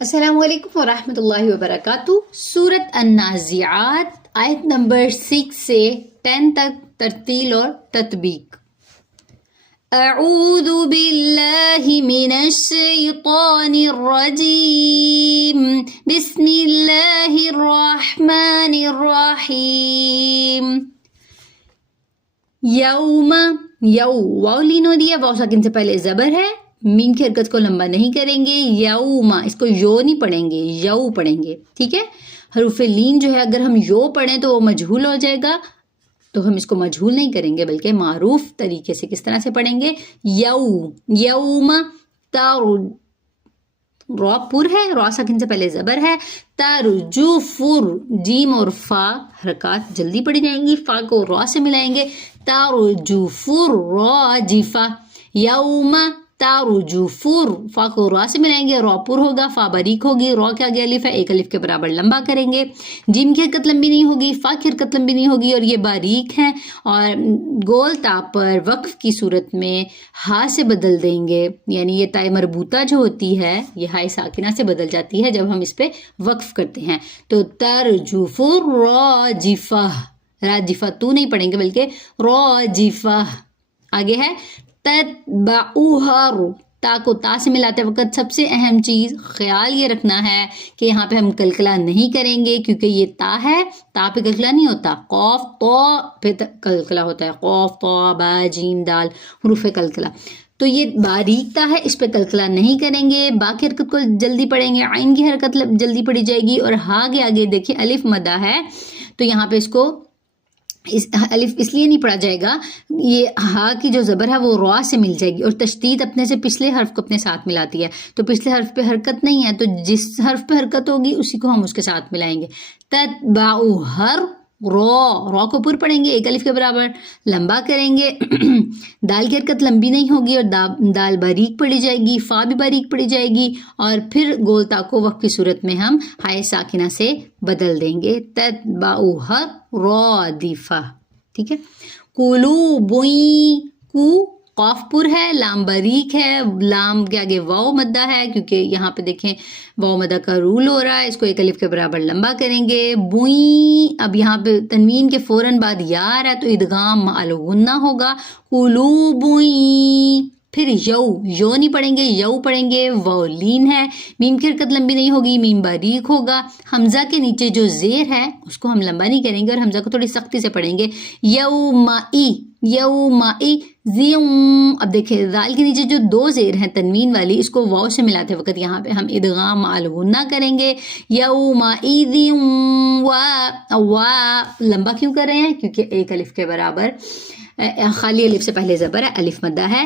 السلام علیکم ورحمۃ اللہ وبرکاتہ۔ سورۃ النازعات آیت نمبر 6 سے 10 تک ترتیل اور تطبیق۔ اعوذ باللہ من الشیطان الرجیم، بسم اللہ الرحمن الرحیم۔ یوم واو لین ہو دیا، واو ساکن سے پہلے زبر ہے، میم کی حرکت کو لمبا نہیں کریں گے، یوما اس کو یو نہیں پڑھیں گے، یو پڑھیں گے، ٹھیک ہے۔ حروف لین جو ہے اگر ہم یو پڑھیں تو وہ مجہول ہو جائے گا، تو ہم اس کو مجہول نہیں کریں گے بلکہ معروف طریقے سے کس طرح سے پڑھیں گے، یوم را پر ہے، را ساکن سے پہلے زبر ہے، ترجفر جیم اور فا حرکات جلدی پڑھی جائیں گی، فا کو را سے ملائیں گے، ترجفر راجفہ، یوم ترجفر فا کو را سے ملائیں گے، را پر ہوگا، فا باریک ہوگی، را کے آگے الف ہے، ایک الف کے برابر لمبا کریں گے، جیم کی حرکت لمبی نہیں ہوگی، فا کی حرکت لمبی نہیں ہوگی اور یہ باریک ہیں، اور گول تا پر وقف کی صورت میں ہا سے بدل دیں گے، یعنی یہ تائے مربوطہ جو ہوتی ہے یہ ہائے ساکنہ سے بدل جاتی ہے جب ہم اس پہ وقف کرتے ہیں، تو ترجفر راجفہ، راجفہ تو نہیں پڑھیں گے بلکہ راجفہ۔ آگے ہے تتبعوہا، تا کو تا سے ملاتے وقت سب سے اہم چیز خیال یہ رکھنا ہے کہ یہاں پہ ہم کلکلا نہیں کریں گے، کیونکہ یہ تا ہے، تا پہ کلکلا نہیں ہوتا، قاف طا پہ کلکلا ہوتا ہے، قاف طا با جیم دال حروف کلکلا، تو یہ باریک تا ہے، اس پہ کلکلا نہیں کریں گے، باقی حرکت کو جلدی پڑھیں گے، عین کی حرکت جلدی پڑھی جائے گی، اور ہا کے آگے دیکھیں الف مدہ ہے تو یہاں پہ اس کو الف اس لیے نہیں پڑھا جائے گا، یہ ہا کی جو زبر ہے وہ را سے مل جائے گی، اور تشدید اپنے سے پچھلے حرف کو اپنے ساتھ ملاتی ہے، تو پچھلے حرف پہ حرکت نہیں ہے تو جس حرف پہ حرکت ہوگی اسی کو ہم اس کے ساتھ ملائیں گے، تتبعوہر را کو پر پڑھیں گے، ایک الف کے برابر لمبا کریں گے، دال کی حرکت لمبی نہیں ہوگی اور دال باریک پڑھی جائے گی، فا بھی باریک پڑھی جائے گی، اور پھر گول تا کو وقف کی صورت میں ہم ہائے ساکنہ سے بدل دیں گے، تتبعوہر رادفہ، ٹھیک ہے۔ قلوبیں، کو قاف پر ہے، لام باریک ہے، لام کے آگے واو مدہ ہے، کیونکہ یہاں پہ دیکھیں واو مدہ کا رول ہو رہا ہے، اس کو ایک الف کے برابر لمبا کریں گے، بوئیں، اب یہاں پہ تنوین کے فوراً بعد یا آ رہا ہے تو ادغام مع الغنہ ہوگا، قلوبیں، پھر یو نہیں پڑھیں گے، یو پڑھیں گے، واو لین ہے، میم کی حرکت لمبی نہیں ہوگی، میم باریک ہوگا، حمزہ کے نیچے جو زیر ہے اس کو ہم لمبا نہیں کریں گے اور حمزہ کو تھوڑی سختی سے پڑھیں گے، یومائی زیوم، اب دیکھیں ذال کے نیچے جو دو زیر ہیں تنوین والی، اس کو واو سے ملاتے وقت یہاں پہ ہم ادغام مع الغنہ کریں گے، یومائی زیوم، وا لمبا کیوں کر رہے ہیں کیونکہ ایک الف کے برابر خالی الف سے پہلے زبر ہے، الف مدہ ہے،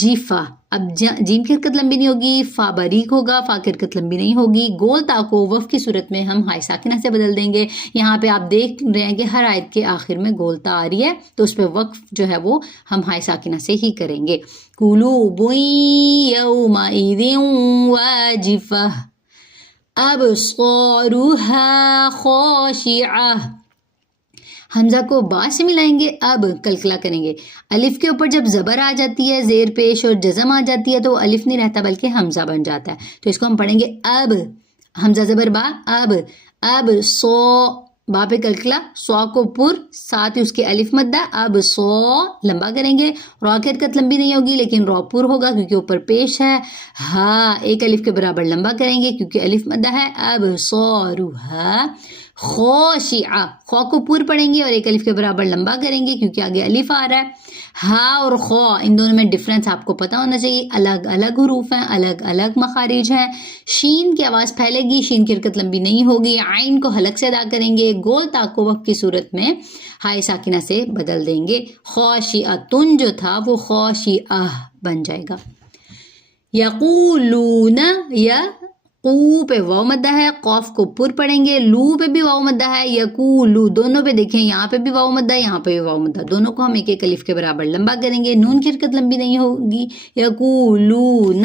جیفا، اب جیم کی حرکت لمبی نہیں ہوگی، فا باریک ہوگا، فا کی حرکت لمبی نہیں ہوگی، گول تا کو وقف کی صورت میں ہم ہائے ساکنہ سے بدل دیں گے، یہاں پہ آپ دیکھ رہے ہیں کہ ہر آیت کے آخر میں گول تا آ رہی ہے تو اس پہ وقف جو ہے وہ ہم ہائے ساکنہ سے ہی کریں گے، قلوب یومئذ واجفہ، ابصارها خاشعہ، حمزہ کو با سے ملائیں گے، اب کلکلا کریں گے، الف کے اوپر جب زبر آ جاتی ہے، زیر پیش اور جزم آ جاتی ہے تو الف نہیں رہتا بلکہ حمزہ بن جاتا ہے، تو اس کو ہم پڑھیں گے اب، حمزہ زبر با، اب سو، با پہ کلکلا، سو کو پر، ساتھ ہی اس کے الف مدہ، اب سو لمبا کریں گے، را کی حرکت لمبی نہیں ہوگی لیکن را پر ہوگا کیونکہ اوپر پیش ہے، ہا ایک الف کے برابر لمبا کریں گے کیونکہ الف مدہ ہے، اب صورها خاشعہ، خو کو پر پڑھیں گے اور ایک الف کے برابر لمبا کریں گے کیونکہ آگے الف آ رہا ہے، ہا اور خو ان دونوں میں ڈفرنس آپ کو پتہ ہونا چاہیے، الگ الگ حروف ہیں، الگ الگ مخارج ہیں، شین کی آواز پھیلے گی، شین کی حرکت لمبی نہیں ہوگی، عین کو حلق سے ادا کریں گے، گول تا کو وقف کی صورت میں ہائے ساکنہ سے بدل دیں گے، خاشعۃن جو تھا وہ خاشعہ بن جائے گا، یقولون، یا قو پہ واو مدہ ہے، قاف کو پر پڑھیں گے، لو پہ بھی واو مدہ ہے، یقولو، دونوں پہ دیکھیں یہاں پہ بھی واو مدہ ہے، یہاں پہ بھی واو مدہ، دونوں کو ہم ایک ایک الف کے برابر لمبا کریں گے، نون کی حرکت لمبی نہیں ہوگی، یقولون،